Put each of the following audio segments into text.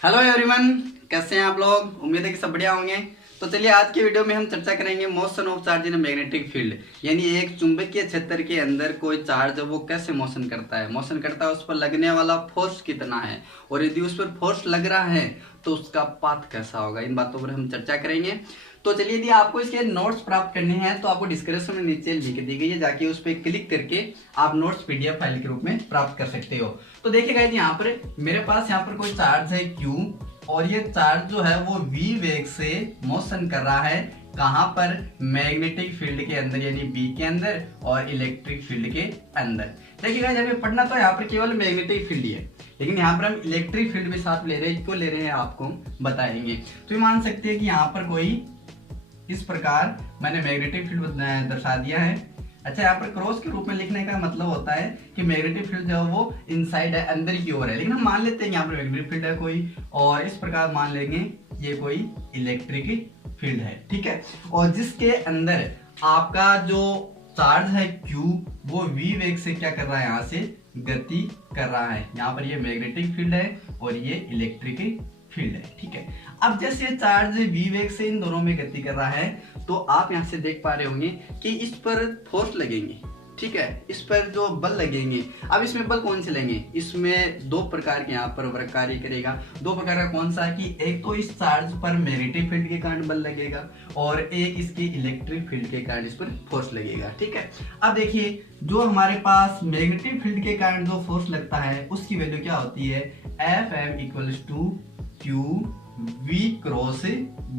Hello everyone, कैसे हैं आप लोग। उम्मीद है कि सब बढ़िया होंगे। तो चलिए आज की वीडियो में हम चर्चा करेंगे motion of charge in magnetic field, यानी एक चुंबकीय क्षेत्र के अंदर कोई चार्ज है वो कैसे मोशन करता है, उस पर लगने वाला फोर्स कितना है और यदि उस पर फोर्स लग रहा है तो उसका पाथ कैसा होगा। इन बातों पर हम चर्चा करेंगे। तो चलिए, यदि आपको इसके नोट्स प्राप्त करने हैं तो आपको डिस्क्रिप्शन में नीचे लिंक दी गई है, जाके उस पर क्लिक करके आप नोट्स पीडीएफ फाइल के रूप में प्राप्त कर सकते हो। तो देखिए गाइस, यहाँ पर मेरे पास यहाँ पर कोई चार्ज है Q और ये चार्ज जो है वो V वेग से मोशन कर रहा है। कहां पर? मैग्नेटिक फील्ड के अंदर, यानी B के अंदर और इलेक्ट्रिक फील्ड के अंदर। देखिए गाइस, हमें पढ़ना तो यहाँ पर केवल मैग्नेटिक फील्ड ही है, लेकिन यहाँ पर हम इलेक्ट्रिक फील्ड भी साथ ले रहे हैं। क्यों ले रहे हैं आपको बताएंगे। तो ये मान सकते हैं कि यहाँ पर कोई इस प्रकार मैंने मैग्नेटिक फील्ड दर्शा दिया है। अच्छा, यहाँ पर क्रॉस के रूप में लिखने का मतलब होता है कि मैग्नेटिक फील्ड जो है वो इनसाइड है, अंदर की ओर है, लेकिन हम मान लेते हैं यहाँ पर मैग्नेटिक फील्ड है कोई, और इस प्रकार मान लेंगे ये कोई इलेक्ट्रिक फील्ड है। ठीक है, और जिसके अंदर आपका जो चार्ज है Q वो V वेग से क्या कर रहा है, यहाँ से गति कर रहा है। यहाँ पर ये मैग्नेटिक फील्ड है और ये इलेक्ट्रिक फील्ड है। ठीक है, अब जैसे चार्ज V वेग से इन दोनों में गति कर रहा है तो आप यहाँ से देख पा रहे होंगे कि इस पर फोर्स लगेंगे। ठीक है, इस पर जो बल लगेंगे, अब इसमें बल कौन से लेंगे? इसमें दो प्रकार के यहाँ पर वर्ग कार्य करेगा। दो प्रकार का कौन सा? कि एक तो इस चार्ज पर मैग्नेटिक फील्ड के कारण बल लगेगा और एक इसके इलेक्ट्रिक फील्ड के कारण इस पर फोर्स लगेगा। ठीक है, अब देखिए, जो हमारे पास मैग्नेटिक फील्ड के कारण जो फोर्स लगता है उसकी वैल्यू क्या होती है? Fm equals to Q V cross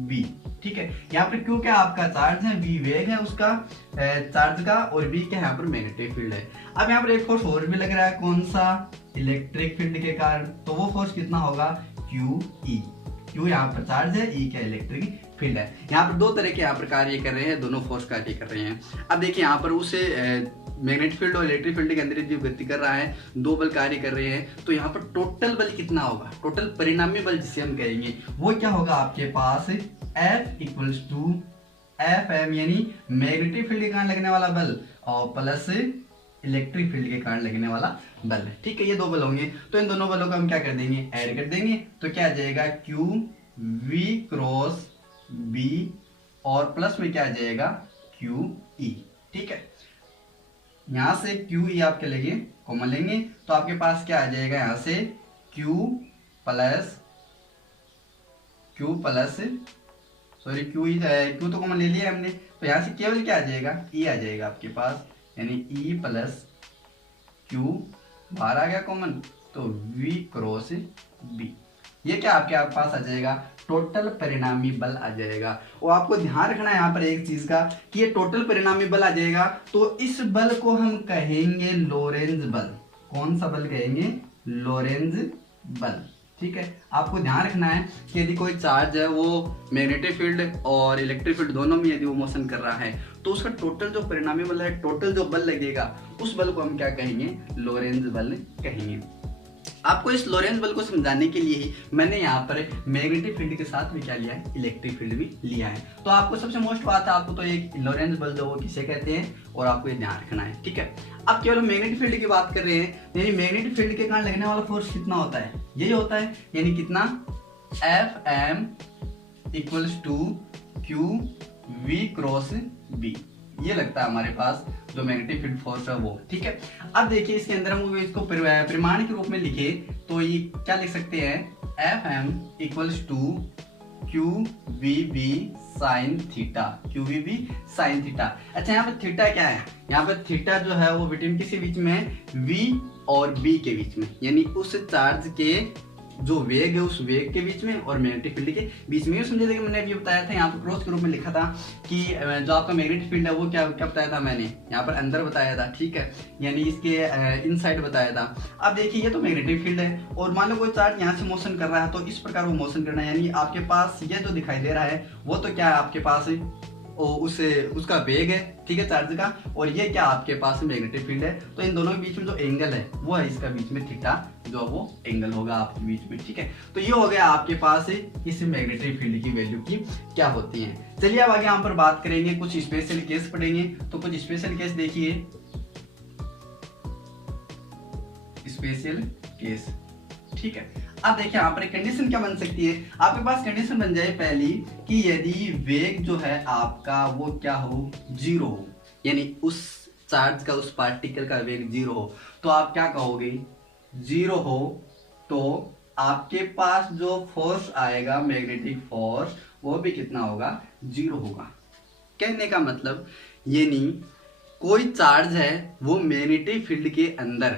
B। ठीक है, यहाँ पर Q क्या आपका चार्ज है, V वेग है उसका चार्ज का, और B क्या यहाँ पर मैग्नेटिक फील्ड है। अब यहाँ पर एक फोर्स और भी लग रहा है, कौन सा? इलेक्ट्रिक फील्ड के कारण। तो वो फोर्स कितना होगा? QE। Q यहाँ पर चार्ज है, E क्या इलेक्ट्रिक फील्ड है। यहाँ पर दो तरह के यहाँ पर कार्य कर रहे हैं, दोनों फोर्स कार्य कर रहे हैं। अब देखिए, यहाँ पर उसे मैग्नेटिक फील्ड और इलेक्ट्रिक फील्ड के अंदर जो गति कर रहा है, दो बल कार्य कर रहे हैं, तो यहाँ पर टोटल बल कितना होगा? टोटल परिणामी बल जिसे हम कहेंगे वो क्या होगा आपके पास? F इक्वल्स टू Fm, यानी मैग्नेटिक फील्ड के कारण लगने वाला बल और प्लस इलेक्ट्रिक फील्ड के कारण लगने वाला बल। ठीक है, ये दो बल होंगे, तो इन दोनों बलों को हम क्या कर देंगे? ऐड कर देंगे। तो क्या आ जाएगा? Q V क्रॉस B और प्लस में क्या आ जाएगा? QE। ठीक है, यहां से QE आपके लेंगे, कॉमन लेंगे, तो आपके पास क्या आ जाएगा? यहां से Q Q तो कॉमन ले लिया हमने, तो यहां से केवल क्या आ जाएगा? E आ जाएगा आपके पास, यानी E प्लस Q बाहर आ गया कॉमन, तो V क्रॉस B। ये क्या आपके पास आ जाएगा? टोटल परिणामी बल आ जाएगा। और आपको ध्यान रखना है यहाँ पर एक चीज का, कि ये टोटल परिणामी बल आ जाएगा, तो इस बल को हम कहेंगे लोरेंज बल। कौन सा बल कहेंगे? लोरेंज बल। ठीक है, आपको ध्यान रखना है कि यदि कोई चार्ज है वो मैग्नेटिक फील्ड और इलेक्ट्रिक फील्ड दोनों में यदि वो मोशन कर रहा है तो उसका टोटल जो परिणामी बल है, टोटल जो बल लगेगा, उस बल को हम क्या कहेंगे? लोरेंज बल कहेंगे। आपको इस लोरेंज बल को समझाने के लिए ही मैंने यहाँ पर मैग्नेटिक फील्ड के साथ भी क्या लिया है? इलेक्ट्रिक फील्ड भी लिया है। तो आपको सबसे मोस्ट बात है, आपको तो एक लोरेंज बल जो वो किसे कहते हैं और आपको ये ध्यान रखना है। ठीक है, अब केवल मैग्नेटिक फील्ड की बात कर रहे हैं, यानी मैग्नेटिक फील्ड के कारण लगने वाला फोर्स कितना होता है? यही होता है, यानी कितना? Fm equals to Q V cross B। ये लगता है हमारे पास जो मैग्नेटिक फील्ड फोर्स है वो। ठीक है, अब देखिए, इसके अंदर हम इसको परिमाण के रूप में लिखे तो ये क्या लिख सकते हैं? Fm equals to QVB sine theta. QVB sine theta. अच्छा, यहाँ पर थीटा क्या है? यहाँ पर थीटा जो है वो बिटवीन किसी बीच में है? V और B के बीच में, यानी उस चार्ज के जो वेग है उस वेग के बीच में और मैग्नेटिक फील्ड के बीच में। समझे थे कि मैंने अभी बताया था, यहाँ पर क्रॉस के रूप में लिखा था कि जो आपका मैग्नेटिक फील्ड है वो क्या क्या बताया था मैंने? यहाँ पर अंदर बताया था। ठीक है, यानी इसके इनसाइड बताया था। अब देखिए, ये तो मैग्नेटिक फील्ड है और मान लो कोई चार्ज यहाँ से मोशन कर रहा है, तो इस प्रकार वो मोशन करना है, यानी आपके पास ये जो दिखाई दे रहा है वो तो क्या है आपके पास? उसका वेग है। ठीक है, चार्ज का, और ये क्या आपके पास मैग्नेटिक फील्ड है। तो इन दोनों के बीच में जो एंगल है वो है इसका बीच में थीटा, जो वो एंगल होगा आपके बीच में। ठीक है, तो ये हो गया आपके पास इस मैग्नेटिक फील्ड की वैल्यू की क्या होती है। चलिए अब आगे यहाँ पर बात करेंगे, कुछ स्पेशल केस पढ़ेंगे। तो कुछ स्पेशल केस देखिए, स्पेशल केस। ठीक है, अब देखिए यहाँ पर कंडीशन क्या बन सकती है, आपके पास कंडीशन बन जाए पहली कि यदि वेग जो है आपका वो क्या हो, जीरो हो, यानी उस चार्ज का, उस पार्टिकल का वेग जीरो हो, तो आप क्या कहोगे, जीरो हो तो आपके पास जो फोर्स आएगा, मैग्नेटिक फोर्स, वो भी कितना होगा, जीरो होगा। कहने का मतलब ये नहीं, कोई चार्ज है वो मैग्नेटिक फील्ड के अंदर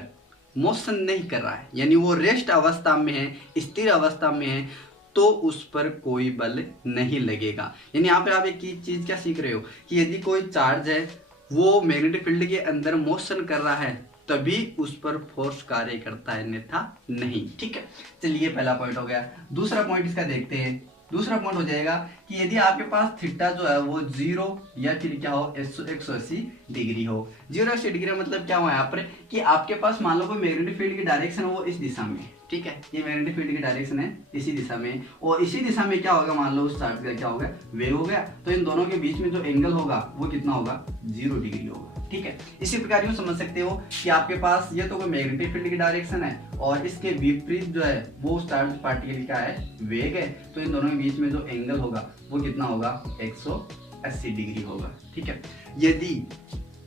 मोशन नहीं कर रहा है, यानी वो रेस्ट अवस्था में है, स्थिर अवस्था में है, तो उस पर कोई बल नहीं लगेगा। यानी यहाँ पे आप एक चीज क्या सीख रहे हो कि यदि कोई चार्ज है वो मैग्नेटिक फील्ड के अंदर मोशन कर रहा है तभी उस पर फोर्स कार्य करता है, अन्यथा नहीं। ठीक है, चलिए पहला पॉइंट हो गया। दूसरा पॉइंट इसका देखते हैं। दूसरा पॉइंट हो जाएगा कि यदि आपके पास थीटा जो है वो जीरो या फिर क्या हो, 180 डिग्री हो। 180 डिग्री मतलब क्या हुआ यहाँ पर कि आपके पास मान लो कोई मैग्नेटिक फील्ड की डायरेक्शन है वो इस दिशा में है। ठीक है, ये मैग्नेटिक फील्ड की डायरेक्शन है इसी दिशा में, और इसी दिशा में क्या होगा, मान लो उस चार्ज का क्या होगा, वेग हो गया, तो इन दोनों के बीच में जो एंगल होगा वो कितना होगा, 0 डिग्री होगा। ठीक है, इसी प्रकार यूं समझ सकते हो कि आपके पास ये तो कोई मैग्नेटिक फील्ड की डायरेक्शन है और इसके विपरीत जो है वो चार्ज पार्टिकल का है, वेग है, तो इन दोनों के बीच में जो एंगल होगा वो कितना होगा, 180 डिग्री होगा। ठीक है, यदि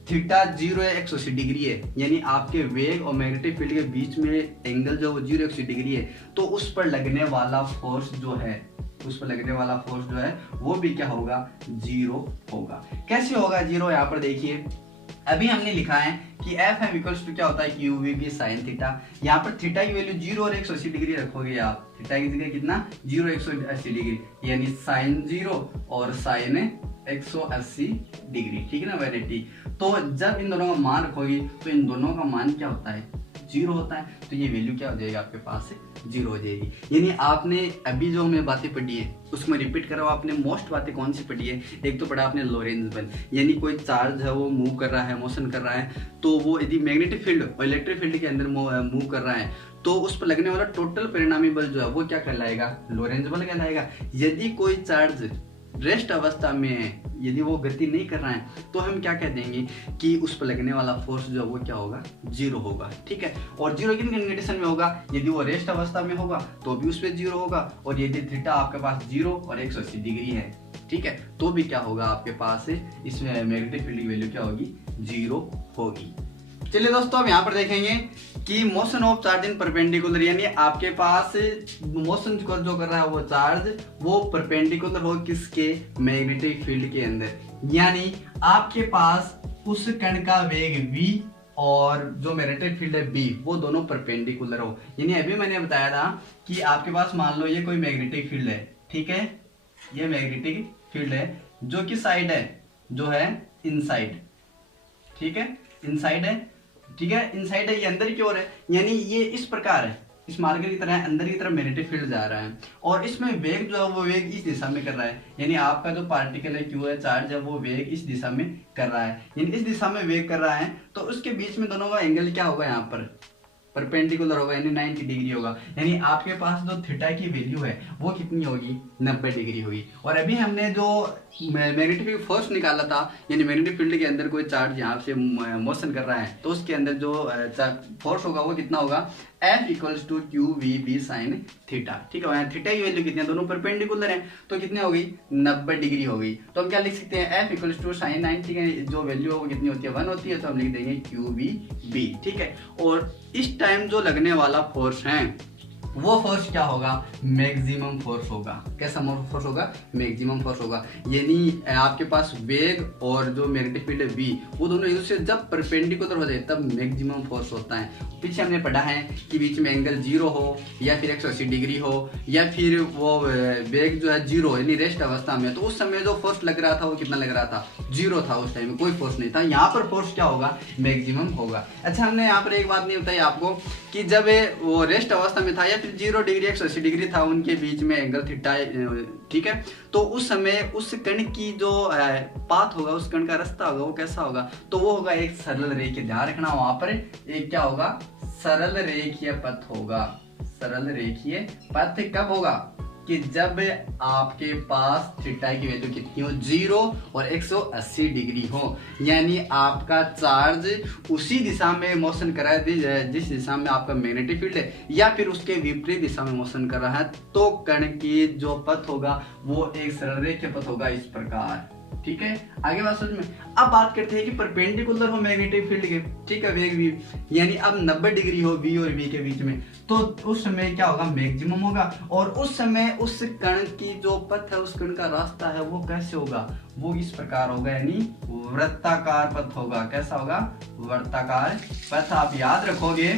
थीटा 0 या 180 डिग्री है, यानी आपके वेग और मैग्नेटिक फील्ड के बीच में एंगल जो 0 180 डिग्री है, तो उस पर लगने वाला फोर्स जो है, उस पर लगने वाला फोर्स जो है वो भी क्या होगा, 0 होगा। कैसे होगा 0, यहाँ पर देखिए अभी हमने लिखा है कि एफ एम इक्वल्स टू क्या होता है, Q V B sine theta. यहाँ पर थीटा की वैल्यू 0 और 180 डिग्री रखोगे आप, थीटा की जगह कितना, 0 180 डिग्री, यानी साइन 0 और साइन 180 डिग्री। ठीक है ना वैरायटी। तो जब इन दोनों का मान रखोगे तो इन दोनों का मान क्या होता है, 0 होता है, तो ये वैल्यू क्या हो जाएगी आपके पास, 0 हो जाएगी। यानी आपने अभी जो हमें बातें पढ़ी है उसको मैं रिपीट कर रहा हूँ। आपने मोस्ट बातें कौन सी पढ़ी है, एक तो पढ़ा आपने लोरेंज बल, यानी कोई चार्ज है वो मूव कर रहा है, मोशन कर रहा है, तो वो यदि मैग्नेटिक फील्ड और इलेक्ट्रिक फील्ड के अंदर मूव कर रहा है तो उस पर लगने वाला टोटल परिणामी बल जो है वो क्या कहलाएगा, लोरेंज बल कहलाएगा। यदि कोई चार्ज रेस्ट अवस्था में है, यदि वो गति नहीं कर रहा है, तो हम क्या कह देंगे कि उस पर लगने वाला फोर्स जो है वो क्या होगा, 0 होगा। ठीक है, और 0 किन कंडीशन में होगा, यदि वो रेस्ट अवस्था में होगा तो भी उस पर 0 होगा, और यदि थीटा आपके पास 0 और 180 डिग्री है, ठीक है, तो भी क्या होगा आपके पास, इसमें मैग्नेटिक फील्ड की वैल्यू क्या होगी, 0 होगी। चलिए दोस्तों, अब यहाँ पर देखेंगे कि motion of charge in perpendicular, यानी आपके पास मोशन जो कर रहा है वो चार्ज वो परपेंडिकुलर हो किसके, मैग्नेटिक फील्ड के अंदर, यानी आपके पास उस कण का वेग v और जो मैग्नेटिक फील्ड है b वो दोनों परपेंडिकुलर हो। यानी अभी मैंने बताया था कि आपके पास मान लो ये कोई मैग्नेटिक फील्ड है, ठीक है, ये मैग्नेटिक फील्ड है जो किस साइड है, जो है इनसाइड, ठीक है, इनसाइड है, ठीक है, इनसाइड है, ये अंदर की ओर है, यानी ये इस प्रकार है, इस मार्ग की तरह अंदर की तरफ मैग्नेटिक फील्ड जा रहा है, और इसमें वेग जो है वो वेग इस दिशा में कर रहा है, यानी आपका जो पार्टिकल है क्यू है, चार्ज है, वो वेग इस दिशा में कर रहा है, यानी इस दिशा में वेग कर रहा है, तो उसके बीच में दोनों का एंगल क्या होगा, यहाँ पर परपेंडिकुलर होगा, यानी 90 डिग्री होगा। यानी आपके पास जो थीटा की वैल्यू है वो कितनी होगी, 90 डिग्री होगी। और अभी हमने जो मैग्नेटिक फोर्स निकाला था, यानी मैग्नेटिक फील्ड के अंदर कोई चार्ज यहाँ से मोशन कर रहा है, तो उसके अंदर जो फोर्स होगा वो कितना होगा, F equals to Q V B sine theta. ठीक है, थीटा की वैल्यू कितनी है, दोनों परपेंडिकुलर है, तो कितनी हो गई, 90 डिग्री हो गई। तो हम क्या लिख सकते हैं, F इक्वल्स टू साइन 90, ठीक है, जो वैल्यू है वो कितनी होती है, 1 होती है, तो हम लिख देंगे क्यू वी बी। ठीक है, और इस टाइम जो लगने वाला फोर्स है वो फोर्स क्या होगा, मैक्सिमम फोर्स होगा। कैसा फोर्स होगा, मैक्सिमम फोर्स होगा। यानी आपके पास वेग और जो मैग्नेटिक फील्ड है बी, वो दोनों एक दूसरे जब परपेंडिकुलर हो जाए तब मैक्सिमम फोर्स होता है। पीछे हमने पढ़ा है कि बीच में एंगल 0 हो या फिर 180 डिग्री हो या फिर वो वेग जो है 0 यानी रेस्ट अवस्था में, तो उस समय जो फोर्स लग रहा था वो कितना लग रहा था, 0 था, उस टाइम में कोई फोर्स नहीं था। यहाँ पर फोर्स क्या होगा, मैक्सिमम होगा। अच्छा, हमने यहाँ पर एक बात नहीं बताई आपको कि जब वो रेस्ट अवस्था में था या 0 डिग्री 180 डिग्री था, उनके बीच में एंगल थीटा, ठीक है, तो उस समय उस कण की जो पाथ होगा, उस कण का रास्ता होगा वो कैसा होगा, तो वो होगा एक सरल रेखीय। ध्यान रखना, वहां पर एक क्या होगा, सरल रेखीय पथ होगा। सरल रेखीय पथ कब होगा, कि जब आपके पास थीटा की वैल्यू कितनी हो, 0 और 180 डिग्री हो, यानी आपका चार्ज उसी दिशा में मोशन कर रहा है जिस दिशा में आपका मैग्नेटिक फील्ड है, या फिर उसके विपरीत दिशा में मोशन कर रहा है, तो कण की जो पथ होगा वो एक सरल रेखीय पथ होगा इस प्रकार। ठीक है, आगे बात समझ में। अब बात करते हैं कि परपेंडिकुलर हो मैग्नेटिक फील्ड के, ठीक है, वेग v, यानी अब 90 डिग्री हो v और v के बीच में, तो उस समय क्या होगा, मैक्सिमम होगा। और उस समय उस कण की जो पथ है, उस कण का रास्ता है, वो कैसे होगा, वो इस प्रकार होगा, यानी वृत्ताकार पथ होगा। कैसा होगा, वृत्ताकार पथ। आप याद रखोगे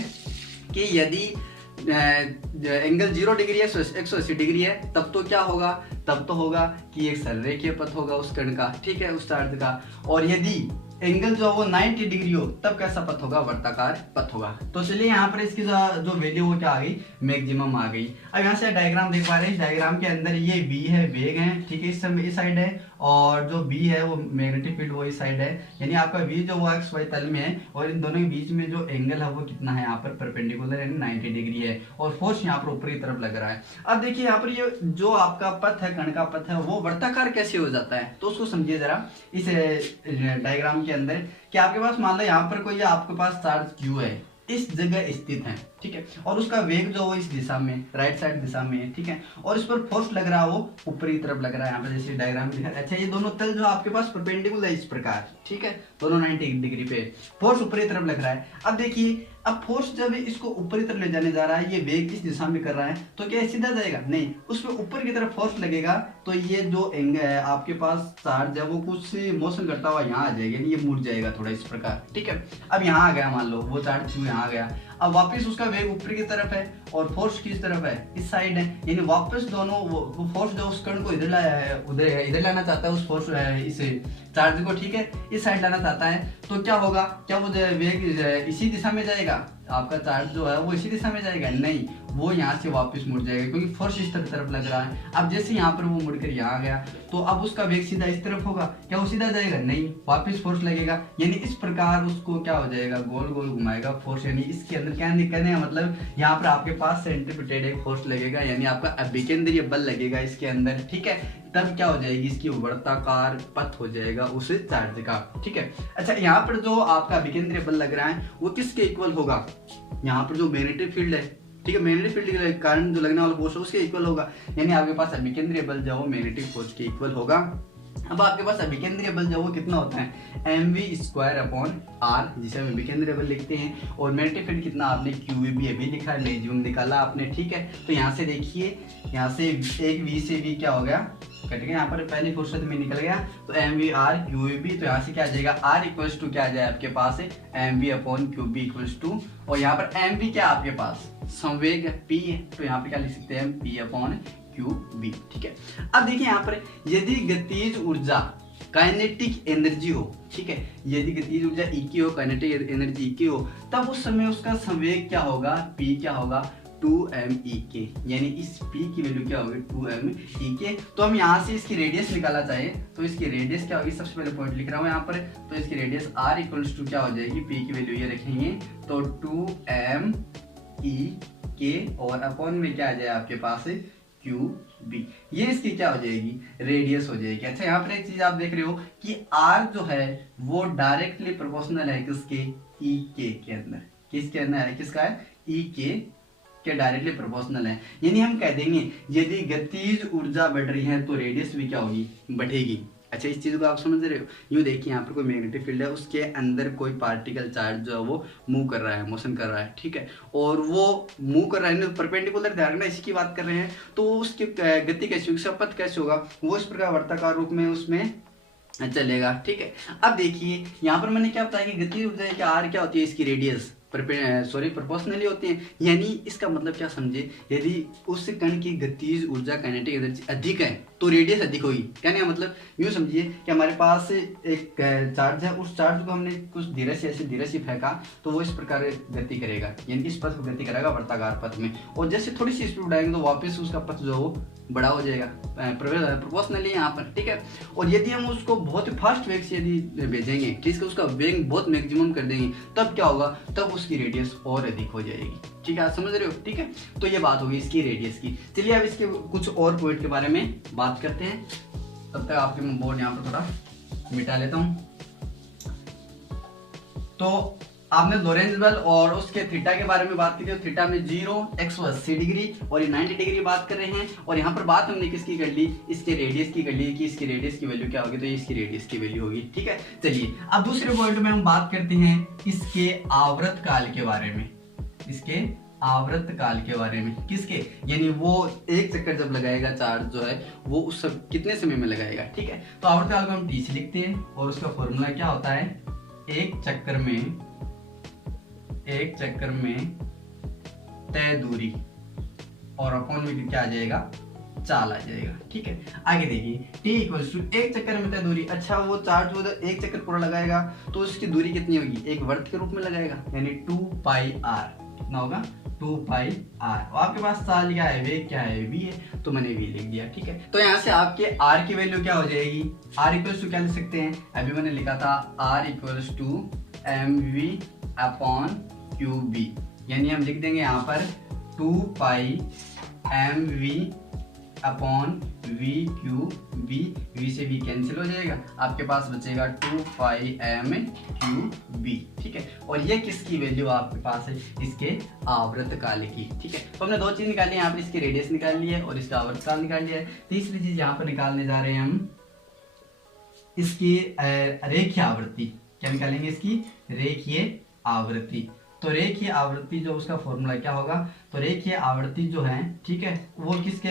कि यदि एंगल 0 डिग्री है, 180 डिग्री है, तब तो क्या होगा, तब तो होगा कि एक सरलरेखीय पथ होगा उस कण का, ठीक है, उस चार्ज का। और यदि एंगल जो वो 90 डिग्री हो, तब कैसा पथ होगा, वर्ताकार पथ होगा। तो चलिए यहाँ पर इसकी जो वैल्यू वो क्या आ गई, मैक्सिमम आ गई। अब यहाँ से डायग्राम देख पा रहे हैं, डायग्राम के अंदर ये v है, वेग है, ठीक है, इस समय इस साइड है, और जो b है वो मैग्नेटिक फील्ड वो इस साइड है, यानी आपका v जो वो xy तल में है, और इन दोनों के बीच में जो एंगल है वो कितना है, यहाँ पर परपेंडिकुलर यानी 90 डिग्री है, और फोर्स यहाँ पर ऊपरी तरफ लग रहा है। अब देखिए यहाँ पर ये जो आपका पथ है, कण का पथ है, वो वर्ताकार कैसे हो जाता है, तो उसको समझिए जरा इस डायग्राम के अंदर। कि आपके पास मान लो यहाँ पर कोई आपके पास चार्ज q है, इस जगह स्थित है, ठीक है, और उसका वेग जो वो इस दिशा में, राइट साइड दिशा में है, ठीक है, और इस पर फोर्स लग रहा है वो ऊपरी तरफ लग रहा है, यहाँ पर जैसे डायग्राम दिखा। अच्छा, ये दोनों तल जो आपके पास परपेंडिकुलर है इस प्रकार, ठीक है, दोनों 90 डिग्री पे, फोर्स ऊपरी तरफ लग रहा है। अब देखिए, अब फोर्स जब इसको ऊपरी तरफ ले जाने जा रहा है, ये वेग इस दिशा में कर रहा है, तो क्या सीधा जाएगा, नहीं, उसमें ऊपर की तरफ फोर्स लगेगा, तो ये जो एंगल है आपके पास चार्ज है वो कुछ मोशन करता हुआ यहाँ आ जाएगा, यानी ये मुड़ जाएगा थोड़ा इस प्रकार, ठीक है। अब यहाँ आ गया, मान लो वो चार्ज यहाँ आ गया, अब वापस उसका वेग ऊपर की तरफ है और फोर्स किस तरफ है, इस साइड है, यानी वापस दोनों वो फोर्स जो उस कण को इधर लाया है, उधर इधर लाना चाहता है, उस फोर्स इस चार्ज को, ठीक है, इस साइड लाना चाहता है, तो क्या होगा, क्या वो वेग इसी दिशा में जाएगा, आपका चार्ज जो है वो इसी दिशा में जाएगा, नहीं, वो यहाँ से वापस मुड़ जाएगा, क्योंकि फोर्स इस तरफ लग रहा है। अब जैसे यहाँ पर वो मुड़कर यहाँ आ गया, तो अब उसका वेग सीधा इस तरफ होगा, क्या वो सीधा जाएगा, नहीं, वापस फोर्स लगेगा, यानी इस प्रकार उसको क्या हो जाएगा, गोल गोल घुमाएगा फोर्स, यानी इसके अंदर क्या कहने का मतलब, यहाँ पर आपके पास सेंट्रीपिटेड एक फोर्स लगेगा, यानी आपका अभिकेंद्रीय बल लगेगा इसके अंदर, ठीक है, तब क्या हो जाएगी, इसकी वर्ताकार पथ हो जाएगा उस चार्ज का, ठीक है। अच्छा, यहाँ पर जो आपका अभिकेंद्रीय बल लग रहा है वो किसके इक्वल होगा, यहाँ पर जो मैग्नेटिक फील्ड है, ठीक है, मैग्नेटिक फील्ड के कारण जो लगने वाला फोर्स है उसके इक्वल होगा, यानी आपके पास अभिकेंद्रीय बल जो है मैग्नेटिक फोर्स के इक्वल होगा। अब आपके पास अभिकेंद्रीय बल जो वो कितना होता है, mv²/r, जिसे हम अभिकेंद्रीय बल लिखते हैं, और मैग्नेटिक फील्ड कितना आपने qvb अभी लिखा है, मैक्सिमम निकाला आपने, ठीक है। तो यहाँ से देखिए, यहाँ से एक v से v क्या हो गया, कट गया, यहाँ पर पहली फुर्सत में निकल गया, तो mvr qvb, तो यहाँ से क्या आ जाएगा, r इक्वल्स टू क्या आ जाए आपके पास है mv/qb इक्वल्स टू, और यहाँ पर mv क्या आपके पास संवेग p है, तो यहाँ पे क्या लिख सकते हैं, p/qb, ठीक है। अब देखिए यहाँ पर, यदि गतिज ऊर्जा काइनेटिक एनर्जी हो, ठीक है, यदि गतिज ऊर्जा E की हो, काइनेटिक एनर्जी E की हो, तब उस समय उसका संवेग क्या होगा, p क्या होगा, 2m/e², यानी इस p की वैल्यू क्या होगी, 2m/e²। तो हम यहाँ से इसकी रेडियस निकालना चाहिए, तो इसकी रेडियस क्या होगी, सबसे पहले पॉइंट लिख रहा हूँ यहाँ पर, तो इसकी रेडियस r इक्वल्स टू क्या हो जाएगी, p की वैल्यू ये रखेंगे, तो 2m/e² और अपॉन में क्या आ जाए आपके पास qb, ये इसकी क्या हो जाएगी, रेडियस हो जाएगी। अच्छा, यहाँ पर एक चीज आप देख रहे हो कि r जो है वो डायरेक्टली प्रोपोर्शनल है किसके, ek के अंदर, किसके अंदर है, किसका है, ek के डायरेक्टली प्रोपोर्शनल है, यानी हम कह देंगे यदि गतिज ऊर्जा बढ़ रही है तो रेडियस भी क्या होगी, बढ़ेगी। अच्छा, इस चीज को आप समझ रहे हो, यूँ देखिए, यहाँ पर कोई मैग्नेटिक फील्ड है, उसके अंदर कोई पार्टिकल चार्ज जो है वो मूव कर रहा है, मोशन कर रहा है, ठीक है, और वो मूव कर रहा है, परपेंडिकुलर ध्यान रखना, इसी की बात कर रहे हैं, तो उसकी गति कैसी होगी, पथ कैसे होगा, वो इस प्रकार वर्ताकार रूप में उसमें चलेगा, ठीक है। अब देखिए यहाँ पर मैंने क्या बताया कि गति ऊर्जा की आर क्या होती है, इसकी रेडियस प्रोपोर्शनली होती है, यानी इसका मतलब क्या समझे, यदि उस कण की गतिज ऊर्जा काइनेटिक एनर्जी अधिक है तो रेडियस अधिक होगी। कहने का मतलब यूँ समझिए कि हमारे पास एक चार्ज है, उस चार्ज को हमने कुछ धीरे से ऐसे धीरे से फेंका तो वो इस प्रकार गति करेगा, यानी इस पथ को गति करेगा वर्ताकार पथ में, और जैसे थोड़ी सी स्पीड उड़ाएंगे तो वापस उसका पथ जो बड़ा हो जाएगा प्रोपोर्शनली यहाँ पर, ठीक है। और यदि हम उसको बहुत ही फास्ट वेग से यदि भेजेंगे, ठीक है, उसका वेग बहुत मैक्सिमम कर देंगे, तब क्या होगा, तब उसकी रेडियस और अधिक हो जाएगी, ठीक है, आप समझ रहे हो, ठीक है। तो ये बात होगी इसकी रेडियस की। चलिए अब इसके कुछ और पॉइंट के बारे में बात करते हैं। तब तक आपके मैं बोर्ड यहाँ पर थोड़ा मिटा लेता हूँ। तो आपने लोरेंट्ज़ और उसके थीटा के बारे में बात की थी। तो थीटा में 0 180 डिग्री और ये 90 डिग्री बात कर रहे हैं। और यहाँ पर बात हमने किसकी कर ली, इसके रेडियस की कर ली कि इसकी रेडियस की वैल्यू क्या होगी, तो ये इसकी रेडियस की वैल्यू होगी, ठीक है। चलिए अब दूसरे पॉइंट में हम बात करते हैं इसके आवर्त काल के बारे में, इसके आवर्त काल के बारे में। किसके, यानी वो एक चक्कर जब लगाएगा चार्ज जो है वो उस सब कितने समय में लगाएगा, ठीक है। तो आवर्त काल को हम टी से लिखते हैं और उसका फॉर्मूला क्या होता है, एक चक्कर में तय दूरी और अपॉन में क्या आ जाएगा, चाल आ जाएगा, ठीक है। आगे देखिए t इक्वल्स टू एक चक्कर में तय दूरी। अच्छा वो चार्ज वो एक चक्कर पूरा लगाएगा तो उसकी दूरी कितनी होगी, एक वर्त के रूप में लगाएगा, यानी 2 पाई r। कितना होगा, 2 पाई r। और आपके पास चाल क्या है, वेग क्या है, v है, तो मैंने v लिख दिया, ठीक है। तो यहाँ से आपके r की वैल्यू क्या हो जाएगी, r इक्वल्स टू क्या लिख सकते हैं, अभी मैंने लिखा था r equals to mv upon qb, यानी हम लिख देंगे यहाँ पर 2 pi mv upon v qb, v से v कैंसिल हो जाएगा, आपके पास बचेगा 2 पाई m qb, ठीक है। और ये किसकी वैल्यू आपके पास है, इसके आवर्त काल की, ठीक है। तो हमने दो चीज निकाली, यहाँ पर इसकी रेडियस निकाल ली है और इसका आवर्त काल निकाल लिया है। तीसरी चीज यहाँ पर निकालने जा रहे हैं हम इसकी रेखीय आवृत्ति। क्या निकालेंगे, इसकी रेखीय आवृत्ति। तो रेखीय आवृत्ति जो उसका फॉर्मूला क्या होगा, तो रेखीय आवृत्ति जो है, ठीक है, वो किसके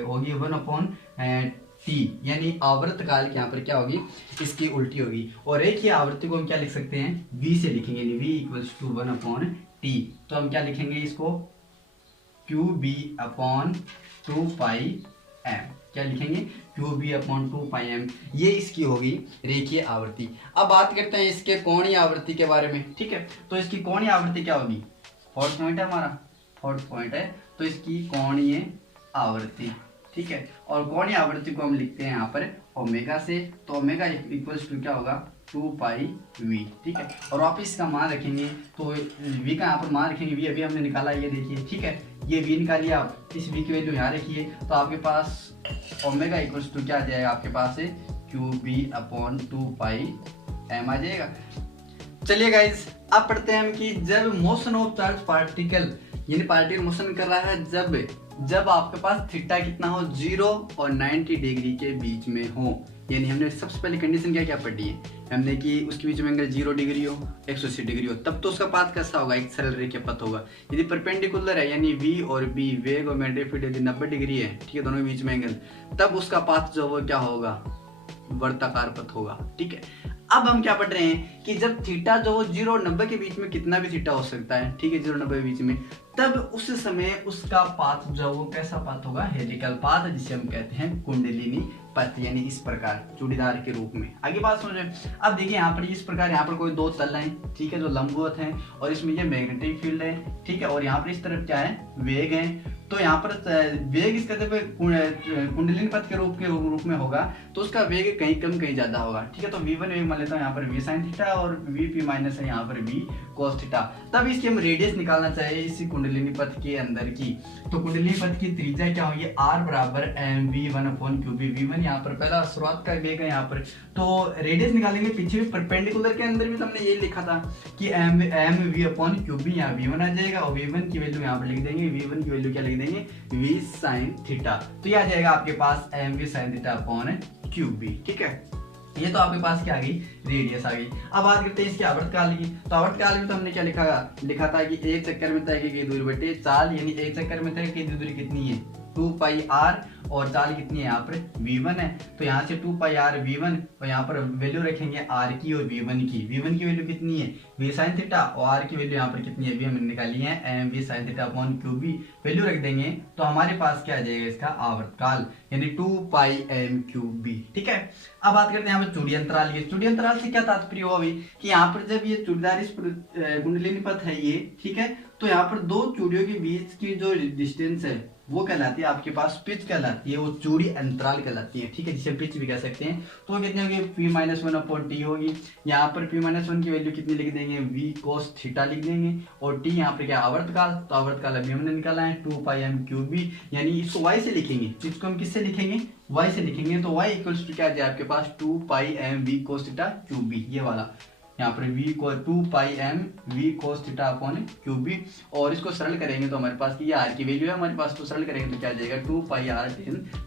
होगी, 1/t, यानी आवर्त काल की यहाँ पर क्या होगी, इसकी उल्टी होगी। और रेखीय आवृत्ति को हम क्या लिख सकते हैं, v से लिखेंगे, यानी v इक्वल्स टू 1/t। तो हम क्या लिखेंगे इसको, qb अपॉन 2 पाई m, क्या लिखेंगे, qb अपॉन 2 पाई m, ये इसकी होगी रेखीय आवृत्ति। अब बात करते हैं इसके कोणीय आवृत्ति के बारे में, ठीक है। तो इसकी कोणीय आवृत्ति क्या होगी, फोर्थ पॉइंट है हमारा, फोर्थ पॉइंट है, तो इसकी कोणीय आवृत्ति, ठीक है। और कोणीय आवृत्ति को हम लिखते हैं यहाँ पर ओमेगा से, तो ओमेगा इक्वल्स टू क्या होगा, 2 पाई v, ठीक है। और वापिस इसका मान रखेंगे, तो v का यहाँ पर मान रखेंगे, v अभी हमने निकाला, ये देखिए, ठीक है, ये v निकालिए आप, इस v की वैल्यू यहाँ रखिए, तो आपके पास ओमेगा इक्वल्स टू क्या आ जाएगा, आपके पास है qb अपॉन 2 पाई m आ जाएगा। चलिए गाइज अब पढ़ते हैं हम कि जब मोशन ऑफ चार्ज पार्टिकल, यानी पार्टिकल मोशन कर रहा है, जब आपके पास थीटा कितना हो, 0 और 90 डिग्री के बीच में हो, यानी हमने सबसे पहले कंडीशन क्या क्या पढ़ी है हमने, कि उसके बीच में एंगल 0 डिग्री हो, 180 डिग्री हो, तब तो उसका पाथ कैसा होगा, एक सरल रेखीय पथ होगा। यदि परपेंडिकुलर है, यानी v और b, वेग और मैग्नेटिक फील्ड यदि 90 डिग्री है, ठीक है, दोनों के बीच में एंगल, तब उसका पाथ जो वो क्या होगा, वर्ताकार पथ होगा, ठीक है। अब हम क्या पढ़ रहे हैं कि जब थीटा जो 0 और 90 के बीच में, कितना भी थीटा हो सकता है, ठीक है, 0 और 90 के बीच में, तब उस समय उसका पाथ जो वो कैसा पाथ होगा, हेलिकल पाथ, जिसे हम कहते हैं कुंडलिनी पथ, यानी इस प्रकार चूड़ीदार के रूप में। आगे बात समझे। अब देखिए यहाँ पर इस प्रकार, यहाँ पर कोई दो तल हैं, ठीक है, जो लंबवत हैं, और इसमें ये मैग्नेटिक फील्ड है, ठीक है, और यहाँ पर इस तरफ क्या है, वेग है। तो यहाँ पर वेग इसका जब कुंडलिनी पथ के रूप में होगा, तो उसका वेग कहीं कम कहीं ज्यादा होगा, ठीक है। तो v1 वेग मान लेता हूँ यहाँ पर v sin थीटा, और vp माइनस है यहाँ पर v cos थीटा। तब इसकी हम रेडियस निकालना चाहिए इसी कुंडलिनी पथ के अंदर की। तो कुंडलिनी पथ की त्रिज्या क्या होगी, r बराबर mv1 अपॉन qb। v1 यहाँ पर पहला शुरुआत का वेग है यहाँ पर, तो रेडियस निकालेंगे। पीछे भी परपेंडिकुलर के अंदर भी तो हमने ये लिखा था कि mv अपॉन qb, यहाँ v1 आ जाएगा, और v1 की वैल्यू यहाँ पर लिख देंगे, v1 की वैल्यू क्या लिख देंगे, v sin थीटा। तो ये आ जाएगा आपके पास mv sin theta upon qb, ठीक है। ये तो आपके पास क्या आ गई, रेडियस आ गई। अब बात करते हैं इसके आवर्तकाल की। तो आवर्तकाल में तो हमने क्या लिखा था कि एक चक्कर में तय की गई दूरी बटे चाल, यानी एक चक्कर में तय की गई दूरी कितनी है, 2 पाई r, और चाल कितनी है यहाँ पर v1 है। तो यहाँ से 2 पाई r v1, और यहाँ पर वैल्यू रखेंगे r की और v1 की। v1 की वैल्यू कितनी है, v sin थीटा, और r की वैल्यू यहाँ पर कितनी है, v हमने निकाली है mv sin theta upon qb, value रख देंगे। तो हमारे पास क्या आ जाएगा, इसका आवर्तकाल, यानी 2 पाई m qb, ठीक है। अब बात करते हैं यहाँ पर चूड़ी अंतराल की। चूड़ी अंतराल से क्या तात्पर्य हुआ अभी, कि यहाँ पर जब ये चूड़ीदार इस कुंडलिनी पथ है ये, ठीक है, तो यहाँ पर दो चूड़ियों के बीच की जो डिस्टेंस है वो कहलाती है आपके पास पिच कहलाती है, वो चूड़ी अंतराल कहलाती है, ठीक है, जिसे पिच भी कह सकते हैं। तो वो कितनी होगी, P-1/T होगी। यहाँ पर P-1 की वैल्यू कितनी लिख देंगे, V cos थीटा लिख देंगे। और T यहाँ पर क्या आवर्तकाल, तो आवर्तकाल अभी हमने निकाला है 2πm³, यानी इसको y से लिखेंगे, इसको हम किससे लिखेंगे, y से लिखेंगे। तो y इक्वल्स टू क्या आ जाए आपके पास 2πm v cos θ³, ये वाला यहाँ पर v को 2πm v cos θ/3, और इसको सरल करेंगे तो हमारे पास ये r की वैल्यू है हमारे पास, तो सरल करेंगे तो क्या आ जाएगा 2πr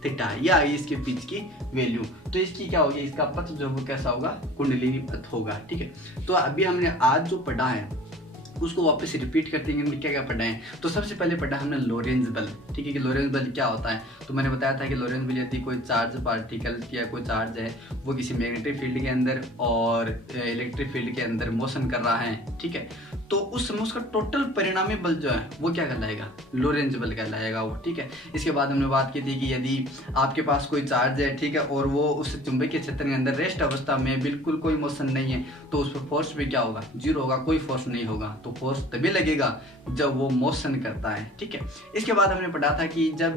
tan θ, ये आ गई इसके पिच की वैल्यू। तो इसकी क्या होगी, इसका पथ जो वो कैसा होगा, कुंडलिनी पथ होगा, ठीक है। तो अभी हमने आज जो पढ़ा है उसको वापस रिपीट करते हैं, क्या क्या पढ़ा है। तो सबसे पहले पढ़ा हमने लोरेंज बल, ठीक है, कि लोरेंज बल क्या होता है। तो मैंने बताया था कि लोरेंज बल यदि कोई चार्ज पार्टिकल या कोई चार्ज है वो किसी मैग्नेटिक फील्ड के अंदर और इलेक्ट्रिक फील्ड के अंदर मोशन कर रहा है, ठीक है, तो उस समय उसका टोटल परिणामी बल जो है वो क्या कहलाएगा, लोरेंज बल कहलाएगा वो, ठीक है। इसके बाद हमने बात की थी कि यदि आपके पास कोई चार्ज है, ठीक है, और वो उस चुंबकीय क्षेत्र के अंदर रेस्ट अवस्था में बिल्कुल कोई मोशन नहीं है, तो उस पर फोर्स भी क्या होगा, जीरो होगा, कोई फोर्स नहीं होगा। तो फोर्स तभी लगेगा जब वो मोशन करता है, ठीक है। इसके बाद हमने पढ़ा था कि जब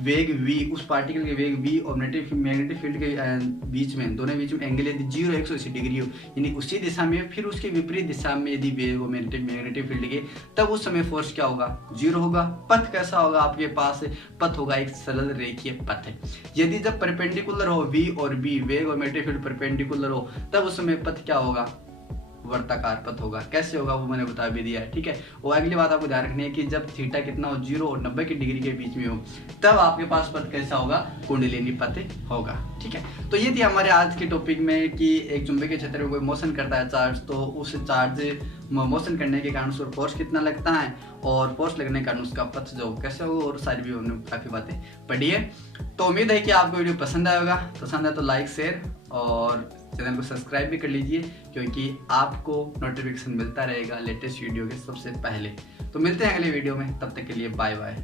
वेग v, उस पार्टिकल के वेग v और मैग्नेटिक फील्ड के बीच में, दोनों बीच में एंगल यदि 0-180 डिग्री हो, यानी उसी दिशा में फिर उसके विपरीत दिशा में यदि वेग हो मैग्नेटिक फील्ड के, तब उस समय फोर्स क्या होगा, जीरो होगा। पथ कैसा होगा आपके पास, पथ होगा एक सरल रेखीय पथ है। यदि जब परपेंडिकुलर हो v और b, वेग और मैग्नेटिक फील्ड परपेंडिकुलर हो, तब उस समय पथ क्या होगा, वर्ताकार पथ होगा। कैसे होगा वो मैंने बता भी दिया है, ठीक है। और अगली बात आपको ध्यान रखनी है कि जब थीटा कितना हो, 0 और 90 की डिग्री के बीच में हो, तब आपके पास पथ कैसा होगा, कुंडलिनी पथ होगा, ठीक है। तो ये थी हमारे आज के टॉपिक में कि एक चुंबकीय क्षेत्र में कोई मोशन करता है चार्ज, तो उस चार्ज मोशन करने के कारण उसको फोर्स कितना लगता है और फोर्स लगने के कारण उसका पथ जो कैसे होगा, और सारी भी हमने काफी बातें पढ़ी है। तो उम्मीद है कि आपको वीडियो पसंद आएगा, पसंद है तो लाइक शेयर और चैनल को सब्सक्राइब भी कर लीजिए, क्योंकि आपको नोटिफिकेशन मिलता रहेगा लेटेस्ट वीडियो के सबसे पहले। तो मिलते हैं अगले वीडियो में, तब तक के लिए बाय बाय।